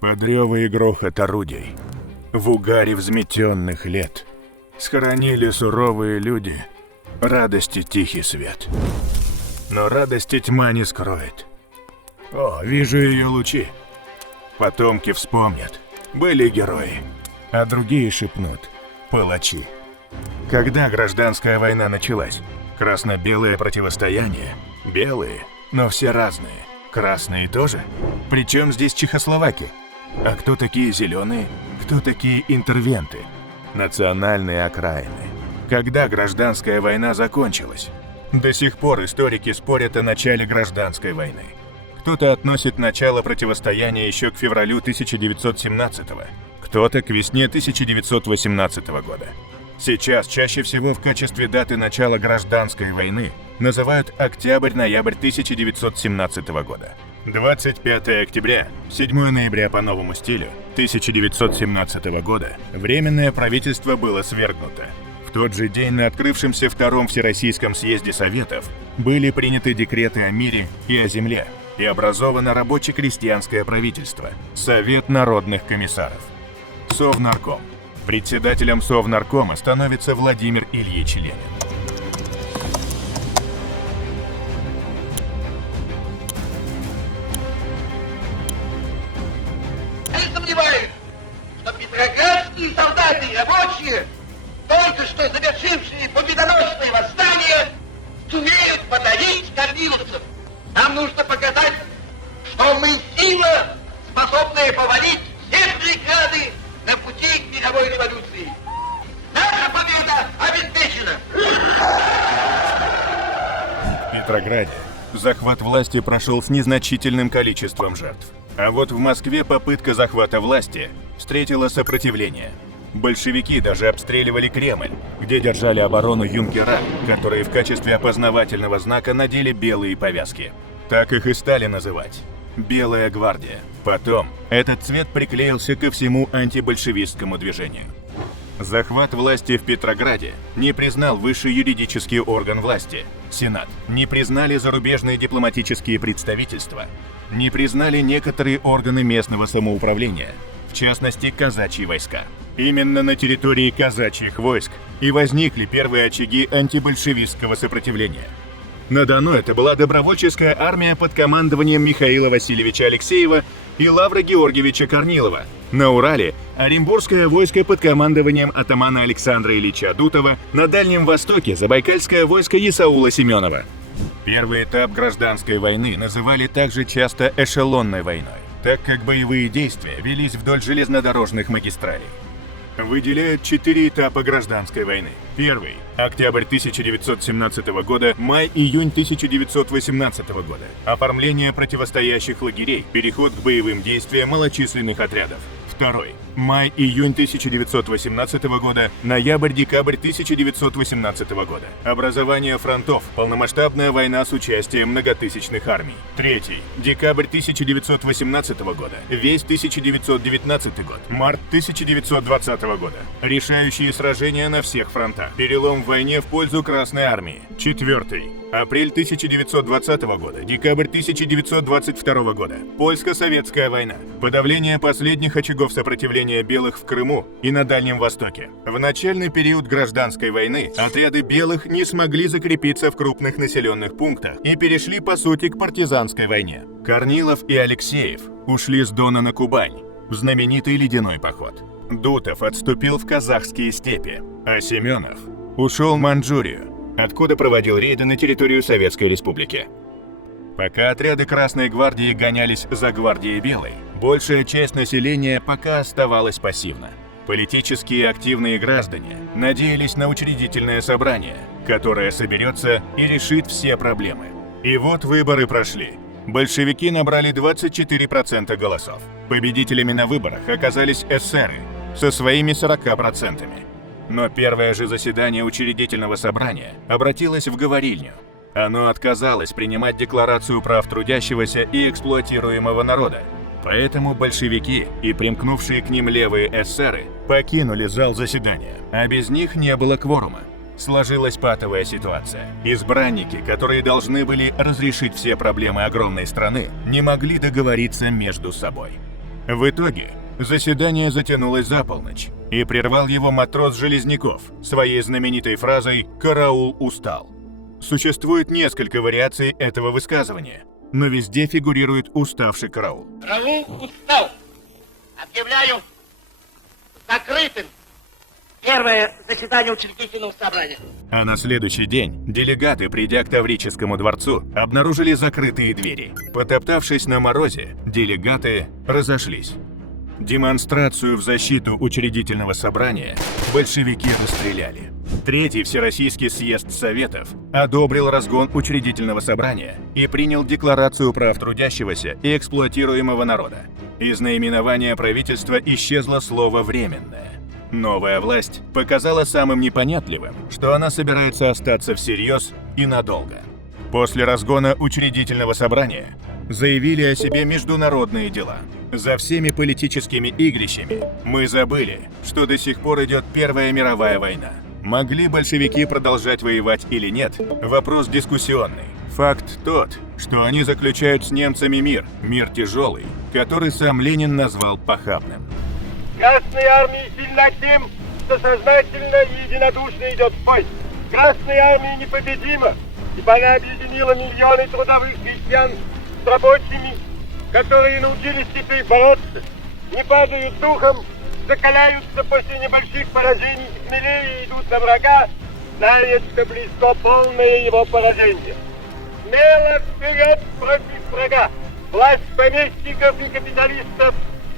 Под рёвы и грохот орудий, в угаре взметенных лет, схоронили суровые люди радости тихий свет. Но радости тьма не скроет. О, вижу ее лучи. Потомки вспомнят, были герои, а другие шепнут — палачи. Когда гражданская война началась? Красно-белое противостояние? Белые, но все разные. Красные тоже? Причем здесь Чехословакия? А кто такие зеленые? Кто такие интервенты? Национальные окраины. Когда гражданская война закончилась? До сих пор историки спорят о начале гражданской войны. Кто-то относит начало противостояния еще к февралю 1917-го, кто-то к весне 1918 года. Сейчас чаще всего в качестве даты начала гражданской войны называют октябрь-ноябрь 1917 года. 25 октября, 7 ноября по новому стилю 1917 года Временное правительство было свергнуто. В тот же день на открывшемся Втором Всероссийском съезде Советов были приняты декреты о мире и о земле, и образовано рабоче-крестьянское правительство, Совет народных комиссаров. Совнарком. Председателем Совнаркома становится Владимир Ильич Ленин. Я не сомневаюсь, что петроградские солдаты и рабочие, только что завершившие победоносное восстание, сумеют подавить корниловцев. Нам нужно показать, что мы сила, способная повалить все преграды на пути к мировой революции. Наша победа обеспечена! В Петрограде захват власти прошел с незначительным количеством жертв. А вот в Москве попытка захвата власти встретила сопротивление. Большевики даже обстреливали Кремль, где держали оборону юнкера, которые в качестве опознавательного знака надели белые повязки. Так их и стали называть – Белая гвардия. Потом этот цвет приклеился ко всему антибольшевистскому движению. Захват власти в Петрограде не признал высший юридический орган власти – Сенат, не признали зарубежные дипломатические представительства, не признали некоторые органы местного самоуправления, в частности казачьи войска. Именно на территории казачьих войск и возникли первые очаги антибольшевистского сопротивления. На Дону это была добровольческая армия под командованием Михаила Васильевича Алексеева и Лавра Георгиевича Корнилова. На Урале – Оренбургское войско под командованием атамана Александра Ильича Дутова. На Дальнем Востоке – Забайкальское войско Исаула Семенова. Первый этап гражданской войны называли также часто эшелонной войной, так как боевые действия велись вдоль железнодорожных магистралей. Выделяют 4 этапа гражданской войны. Первый – октябрь 1917 года, май-июнь 1918 года. Оформление противостоящих лагерей, переход к боевым действиям малочисленных отрядов. Второй – май-июнь 1918 года, ноябрь-декабрь 1918 года. Образование фронтов, полномасштабная война с участием многотысячных армий. Третий – декабрь 1918 года, весь 1919 год, март 1920 года. Решающие сражения на всех фронтах. Перелом в войне в пользу Красной армии. Четвертый – апрель 1920 года, декабрь 1922 года. Польско-советская война. Подавление последних очагов сопротивления белых в Крыму и на Дальнем Востоке. В начальный период гражданской войны отряды белых не смогли закрепиться в крупных населенных пунктах и перешли по сути к партизанской войне. Корнилов и Алексеев ушли с Дона на Кубань в знаменитый ледяной поход. Дутов отступил в казахские степи, а Семенов ушел в Манчжурию, откуда проводил рейды на территорию Советской Республики. Пока отряды Красной гвардии гонялись за гвардией Белой, большая часть населения пока оставалась пассивна. Политически активные граждане надеялись на учредительное собрание, которое соберется и решит все проблемы. И вот выборы прошли. Большевики набрали 24% голосов. Победителями на выборах оказались эсеры со своими 40%. Но первое же заседание учредительного собрания обратилось в говорильню. Оно отказалось принимать декларацию прав трудящегося и эксплуатируемого народа. Поэтому большевики и примкнувшие к ним левые эсеры покинули зал заседания, а без них не было кворума. Сложилась патовая ситуация. Избранники, которые должны были разрешить все проблемы огромной страны, не могли договориться между собой. В итоге заседание затянулось за полночь, и прервал его матрос Железняков своей знаменитой фразой «Караул устал». Существует несколько вариаций этого высказывания, но везде фигурирует уставший караул. Караул устал. Объявляю закрытым первое заседание учредительного собрания. А на следующий день делегаты, придя к Таврическому дворцу, обнаружили закрытые двери. Потоптавшись на морозе, делегаты разошлись. Демонстрацию в защиту учредительного собрания большевики расстреляли. Третий Всероссийский съезд Советов одобрил разгон учредительного собрания и принял Декларацию прав трудящегося и эксплуатируемого народа. Из наименования правительства исчезло слово «временное». Новая власть показала самым непонятливым, что она собирается остаться всерьез и надолго. После разгона учредительного собрания заявили о себе международные дела. За всеми политическими игрищами мы забыли, что до сих пор идет Первая мировая война. Могли большевики продолжать воевать или нет – вопрос дискуссионный. Факт тот, что они заключают с немцами мир тяжелый, который сам Ленин назвал похабным. Красная армия сильна тем, что сознательно и единодушно идет в бой. Красная армия непобедима, ибо она объединила миллионы трудовых крестьян с рабочими, которые научились теперь бороться, не падают духом, закаляются после небольших поражений, смелее идут на врага, зная, что близко полное его поражение. Смело вперед против врага! Власть помещиков и капиталистов,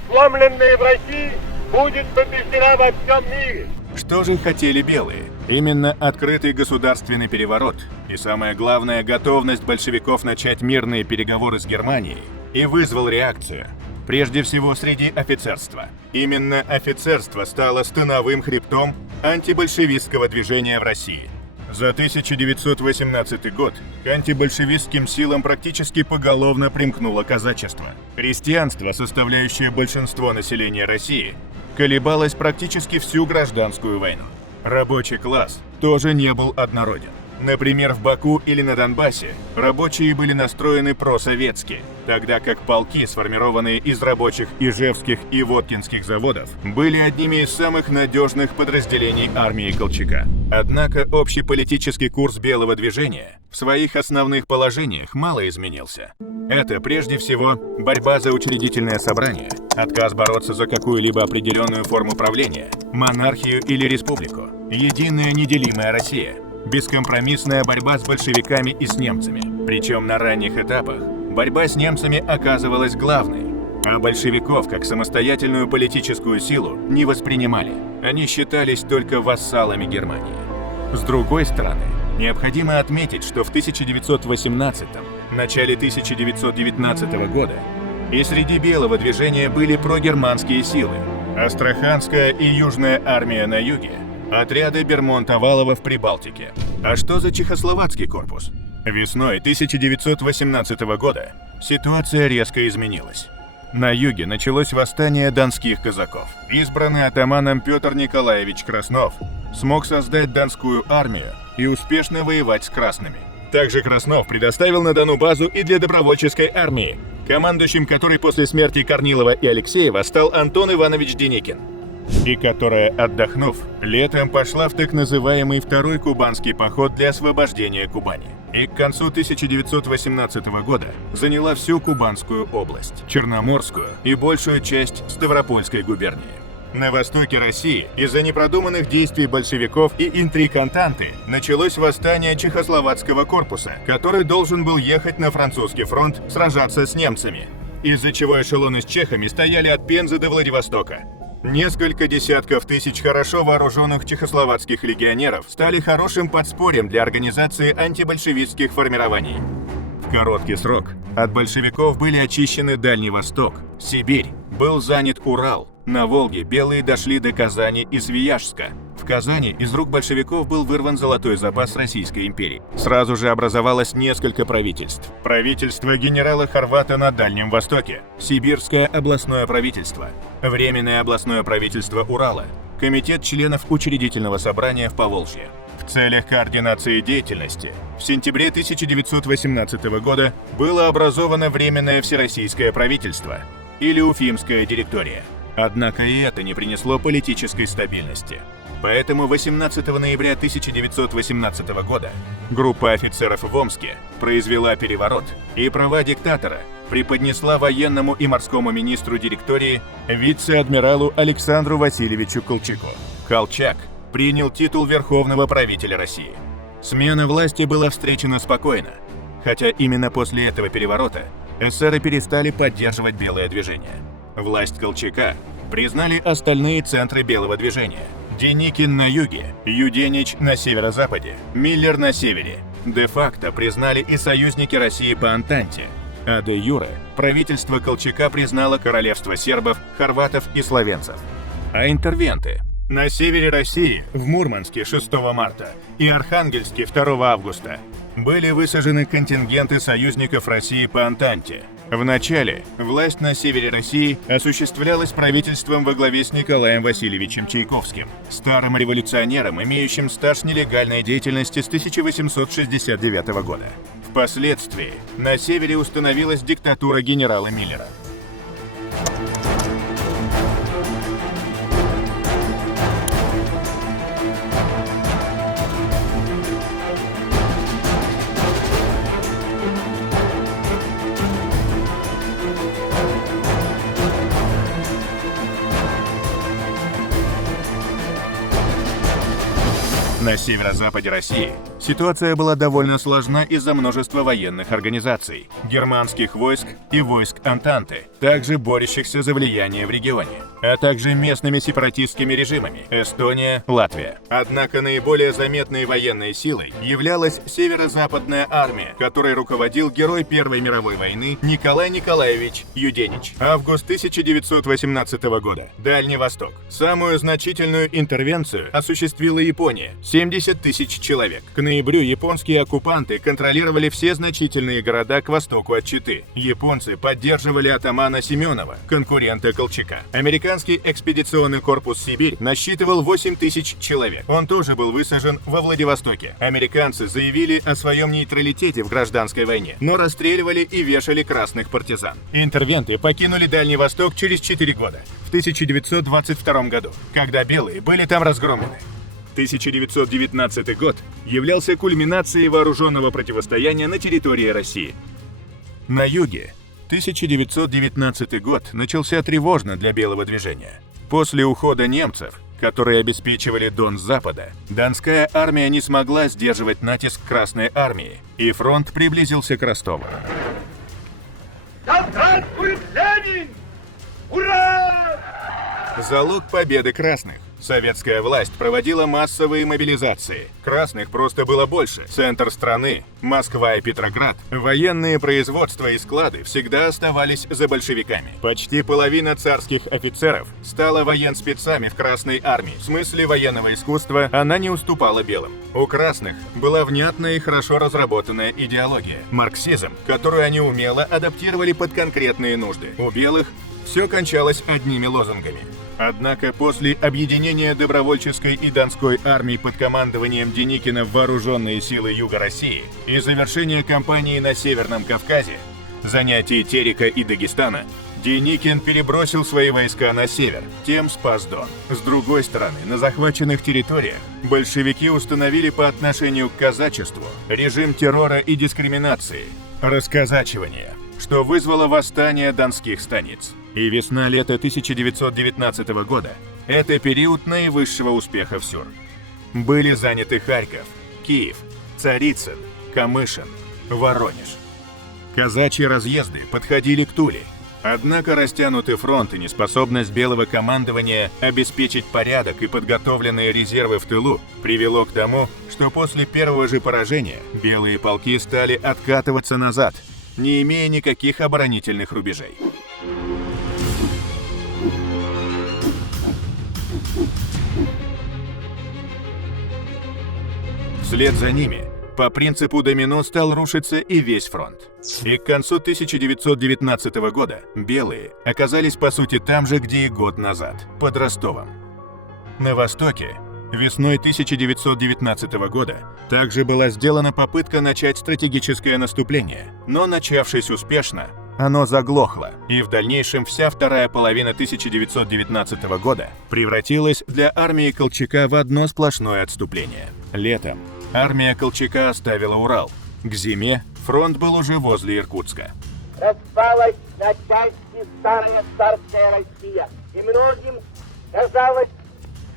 сломленная в России, будет побеждена во всем мире. Что же хотели белые? Именно открытый государственный переворот и, самое главное, готовность большевиков начать мирные переговоры с Германией и вызвал реакцию. Прежде всего среди офицерства. Именно офицерство стало становым хребтом антибольшевистского движения в России. За 1918 год к антибольшевистским силам практически поголовно примкнуло казачество. Крестьянство, составляющее большинство населения России, колебалось практически всю гражданскую войну. Рабочий класс тоже не был однороден. Например, в Баку или на Донбассе рабочие были настроены просоветски, тогда как полки, сформированные из рабочих Ижевских и Воткинских заводов, были одними из самых надежных подразделений армии Колчака. Однако общий политический курс белого движения в своих основных положениях мало изменился. Это прежде всего борьба за учредительное собрание, отказ бороться за какую-либо определенную форму правления, монархию или республику, единая неделимая Россия, бескомпромиссная борьба с большевиками и с немцами. Причем на ранних этапах борьба с немцами оказывалась главной, а большевиков как самостоятельную политическую силу не воспринимали. Они считались только вассалами Германии. С другой стороны, необходимо отметить, что в 1918-м, начале 1919 года и среди белого движения были прогерманские силы. Астраханская и Южная армия на юге, отряды Бермонта-Валова в Прибалтике. А что за чехословацкий корпус? Весной 1918 года ситуация резко изменилась. На юге началось восстание донских казаков. Избранный атаманом Петр Николаевич Краснов смог создать Донскую армию и успешно воевать с красными. Также Краснов предоставил на Дону базу и для добровольческой армии, командующим которой после смерти Корнилова и Алексеева стал Антон Иванович Деникин, и которая, отдохнув, летом пошла в так называемый Второй Кубанский поход для освобождения Кубани. И к концу 1918 года заняла всю Кубанскую область, Черноморскую и большую часть Ставропольской губернии. На востоке России из-за непродуманных действий большевиков и интриг Антанты началось восстание чехословацкого корпуса, который должен был ехать на французский фронт сражаться с немцами, из-за чего эшелоны с чехами стояли от Пензы до Владивостока. Несколько десятков тысяч хорошо вооруженных чехословацких легионеров стали хорошим подспорьем для организации антибольшевистских формирований. В короткий срок от большевиков были очищены Дальний Восток, Сибирь, был занят Урал. На Волге белые дошли до Казани и Свияжска. В Казани из рук большевиков был вырван золотой запас Российской империи. Сразу же образовалось несколько правительств. Правительство генерала Хорвата на Дальнем Востоке, Сибирское областное правительство, Временное областное правительство Урала, Комитет членов Учредительного собрания в Поволжье. В целях координации деятельности в сентябре 1918 года было образовано Временное всероссийское правительство. или Уфимская директория. Однако и это не принесло политической стабильности. Поэтому 18 ноября 1918 года группа офицеров в Омске произвела переворот и права диктатора преподнесла военному и морскому министру директории вице-адмиралу Александру Васильевичу Колчаку. Колчак принял титул Верховного правителя России. Смена власти была встречена спокойно, хотя именно после этого переворота эсеры перестали поддерживать белое движение. Власть Колчака признали остальные центры белого движения. Деникин на юге, Юденич на северо-западе, Миллер на севере. Де-факто признали и союзники России по Антанте, а де-юре правительство Колчака признало королевство сербов, хорватов и словенцев. А интервенты? На севере России, в Мурманске 6 марта и Архангельске 2 августа были высажены контингенты союзников России по Антанте. Вначале власть на севере России осуществлялась правительством во главе с Николаем Васильевичем Чайковским, старым революционером, имеющим стаж нелегальной деятельности с 1869 года. Впоследствии на севере установилась диктатура генерала Миллера. На северо-западе России ситуация была довольно сложна из-за множества военных организаций, германских войск и войск Антанты, также борющихся за влияние в регионе, а также местными сепаратистскими режимами Эстония, Латвия. Однако наиболее заметной военной силой являлась Северо-Западная армия, которой руководил герой Первой мировой войны Николай Николаевич Юденич. Август 1918 года. Дальний Восток. Самую значительную интервенцию осуществила Япония. 70 тысяч человек. К ноябрю японские оккупанты контролировали все значительные города к востоку от Читы. Японцы поддерживали атамана Семенова, конкурента Колчака. Американский экспедиционный корпус «Сибирь» насчитывал 8 тысяч человек. Он тоже был высажен во Владивостоке. Американцы заявили о своем нейтралитете в гражданской войне, но расстреливали и вешали красных партизан. Интервенты покинули Дальний Восток через 4 года, в 1922 году, когда белые были там разгромлены. 1919 год являлся кульминацией вооруженного противостояния на территории России. На юге 1919 год начался тревожно для белого движения. После ухода немцев, которые обеспечивали Дон с запада, Донская армия не смогла сдерживать натиск Красной армии, и фронт приблизился к Ростову. Да здравствует Ленин! Ура! Залог победы красных. Советская власть проводила массовые мобилизации. Красных просто было больше. Центр страны, Москва и Петроград, военные производства и склады всегда оставались за большевиками. Почти половина царских офицеров стала военспецами в Красной армии. В смысле военного искусства она не уступала белым. У красных была внятная и хорошо разработанная идеология. Марксизм, которую они умело адаптировали под конкретные нужды. У белых все кончалось одними лозунгами. Однако после объединения добровольческой и Донской армий под командованием Деникина в вооруженные силы Юга России и завершения кампании на Северном Кавказе, занятий Терека и Дагестана, Деникин перебросил свои войска на север, тем спас Дон. С другой стороны, на захваченных территориях большевики установили по отношению к казачеству режим террора и дискриминации, расказачивания, что вызвало восстание донских станиц. И весна-лето 1919 года – это период наивысшего успеха в СЮР. Были заняты Харьков, Киев, Царицын, Камышин, Воронеж. Казачьи разъезды подходили к Туле. Однако растянутый фронт и неспособность белого командования обеспечить порядок и подготовленные резервы в тылу привело к тому, что после первого же поражения белые полки стали откатываться назад, не имея никаких оборонительных рубежей. Вслед за ними, по принципу домино, стал рушиться и весь фронт. И к концу 1919 года белые оказались по сути там же, где и год назад, под Ростовом. На востоке весной 1919 года также была сделана попытка начать стратегическое наступление, но, начавшись успешно, оно заглохло, и в дальнейшем вся вторая половина 1919 года превратилась для армии Колчака в одно сплошное отступление. Летом армия Колчака оставила Урал. К зиме фронт был уже возле Иркутска. Распалась на части старая царская Россия, и многим казалось,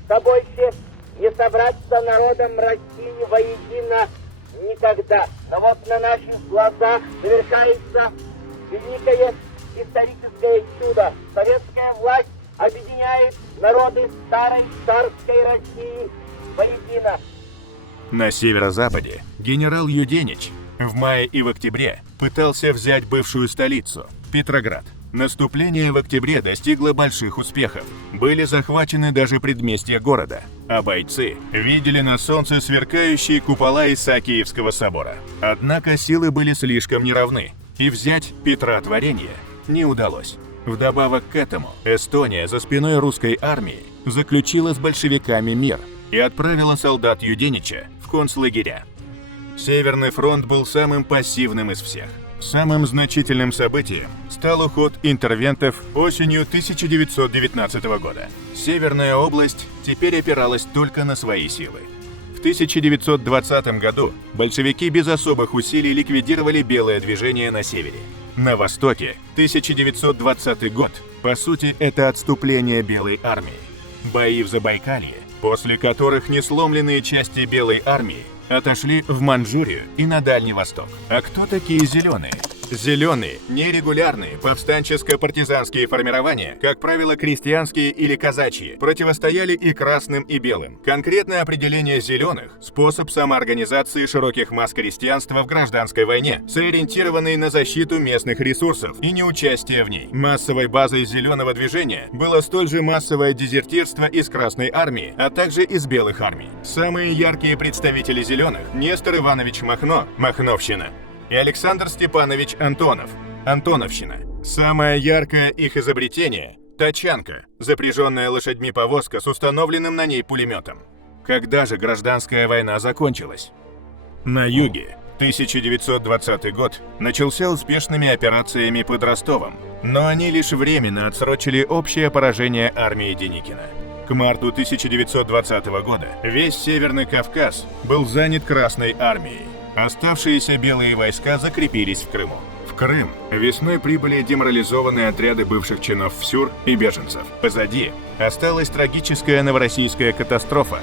что больше не собраться народом России воедино никогда. Но вот на наших глазах совершается великое историческое чудо. Советская власть объединяет народы старой царской России воедино. На северо-западе генерал Юденич в мае и в октябре пытался взять бывшую столицу – Петроград. Наступление в октябре достигло больших успехов. Были захвачены даже предместья города, а бойцы видели на солнце сверкающие купола Исаакиевского собора. Однако силы были слишком неравны, и взять Петротворение не удалось. Вдобавок к этому Эстония за спиной русской армии заключила с большевиками мир и отправила солдат Юденича в концлагеря. Северный фронт был самым пассивным из всех. Самым значительным событием стал уход интервентов осенью 1919 года. Северная область теперь опиралась только на свои силы. В 1920 году большевики без особых усилий ликвидировали белое движение на севере. На востоке 1920 год, по сути, это отступление Белой армии. Бои в Забайкалье, после которых несломленные части Белой армии отошли в Манчжурию и на Дальний Восток. А кто такие зеленые? Зеленые, нерегулярные, повстанческо-партизанские формирования, как правило, крестьянские или казачьи, противостояли и красным, и белым. Конкретное определение зеленых – способ самоорганизации широких масс крестьянства в гражданской войне, сориентированный на защиту местных ресурсов и неучастие в ней. Массовой базой зеленого движения было столь же массовое дезертирство из Красной армии, а также из белых армий. Самые яркие представители зеленых – Нестор Иванович Махно, Махновщина, и Александр Степанович Антонов, Антоновщина. Самое яркое их изобретение – тачанка, запряженная лошадьми повозка с установленным на ней пулеметом. Когда же гражданская война закончилась? На юге 1920 год начался успешными операциями под Ростовом, но они лишь временно отсрочили общее поражение армии Деникина. К марту 1920 года весь Северный Кавказ был занят Красной армией. Оставшиеся белые войска закрепились в Крыму. В Крым весной прибыли деморализованные отряды бывших чинов ВСЮР и беженцев. Позади осталась трагическая новороссийская катастрофа.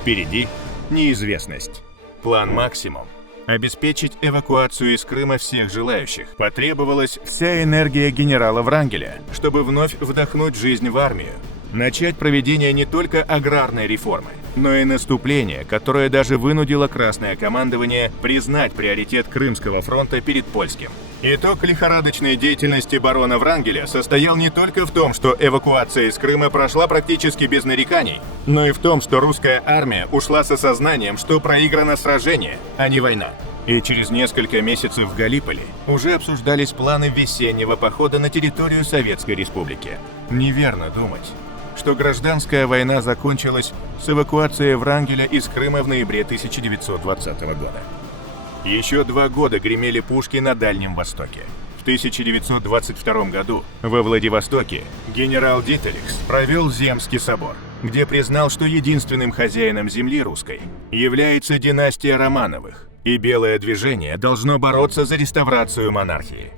Впереди неизвестность. План «Максимум» – обеспечить эвакуацию из Крыма всех желающих. Потребовалась вся энергия генерала Врангеля, чтобы вновь вдохнуть жизнь в армию. Начать проведение не только аграрной реформы, но и наступление, которое даже вынудило Красное командование признать приоритет Крымского фронта перед польским. Итог лихорадочной деятельности барона Врангеля состоял не только в том, что эвакуация из Крыма прошла практически без нареканий, но и в том, что русская армия ушла с осознанием, что проиграно сражение, а не война. И через несколько месяцев в Галиполи уже обсуждались планы весеннего похода на территорию Советской Республики. Неверно думать, что гражданская война закончилась с эвакуацией Врангеля из Крыма в ноябре 1920 года. Еще 2 года гремели пушки на Дальнем Востоке. В 1922 году во Владивостоке генерал Дитерикс провел Земский собор, где признал, что единственным хозяином земли русской является династия Романовых, и белое движение должно бороться за реставрацию монархии.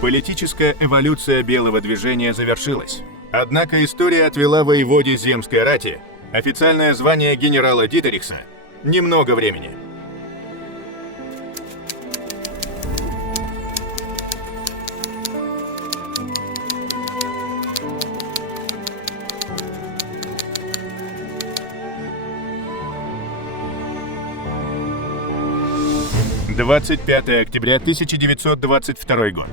Политическая эволюция белого движения завершилась. Однако история отвела воеводе Земской рати официальное звание генерала Дитерикса немного времени. – 25 октября 1922 год.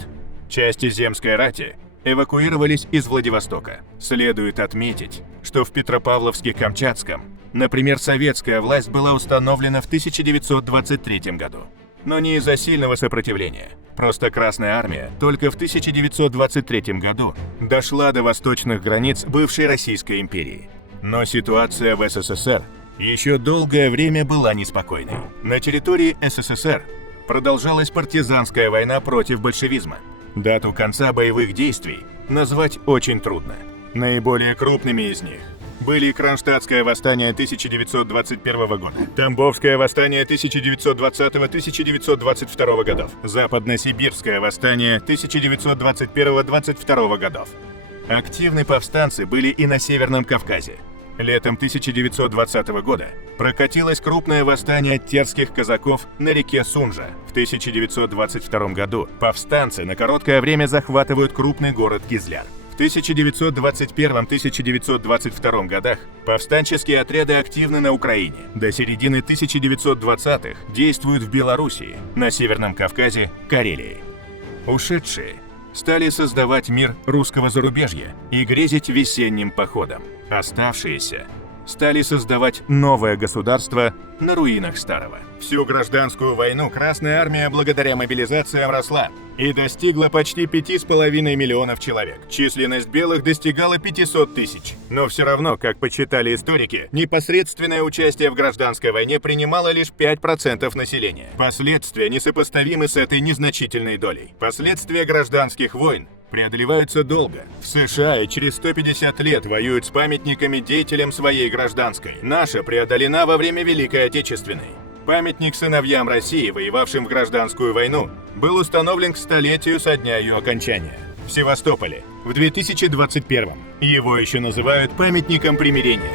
Части Земской рати эвакуировались из Владивостока. Следует отметить, что в Петропавловске-Камчатском, например, советская власть была установлена в 1923 году. но не из-за сильного сопротивления. Просто Красная Армия только в 1923 году дошла до восточных границ бывшей Российской империи. Но ситуация в СССР еще долгое время была неспокойной. На территории СССР продолжалась партизанская война против большевизма. Дату конца боевых действий назвать очень трудно. Наиболее крупными из них были Кронштадтское восстание 1921 года, Тамбовское восстание 1920-1922 годов, Западносибирское восстание 1921-22 годов. Активны повстанцы были и на Северном Кавказе. Летом 1920 года прокатилось крупное восстание терских казаков на реке Сунжа. В 1922 году повстанцы на короткое время захватывают крупный город Кизляр. В 1921-1922 годах повстанческие отряды активны на Украине. До середины 1920-х действуют в Белоруссии, на Северном Кавказе, Карелии. Ушедшие стали создавать мир русского зарубежья и грезить весенним походом. Оставшиеся стали создавать новое государство на руинах старого. Всю гражданскую войну Красная Армия благодаря мобилизациям росла и достигла почти 5,5 миллионов человек. Численность белых достигала 500 тысяч. Но все равно, как подсчитали историки, непосредственное участие в гражданской войне принимало лишь 5% населения. Последствия несопоставимы с этой незначительной долей. Последствия гражданских войн преодолеваются долго. В США и через 150 лет воюют с памятниками деятелям своей гражданской. Наша преодолена во время Великой Отечественной. Памятник сыновьям России, воевавшим в гражданскую войну, был установлен к столетию со дня ее окончания. В Севастополе в 2021. Его еще называют памятником примирения.